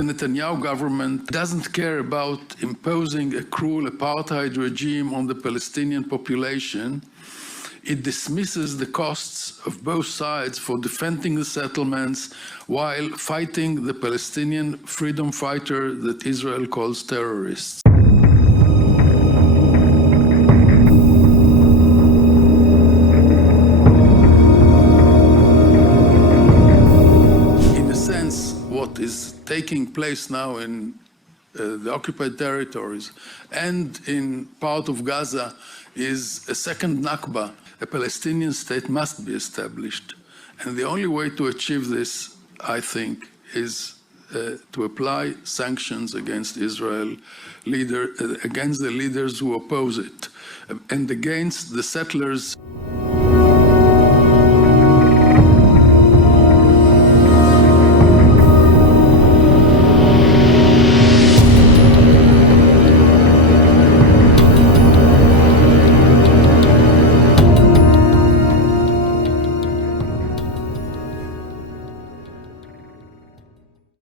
The Netanyahu government doesn't care about imposing a cruel apartheid regime on the Palestinian population. It dismisses the costs of both sides for defending the settlements while fighting the Palestinian freedom fighter that Israel calls terrorists. In a sense, what is taking place now in the occupied territories and in part of Gaza is a second Nakba. A Palestinian state must be established. And the only way to achieve this, I think, is to apply sanctions against Israel, against the leaders who oppose it, and against the settlers.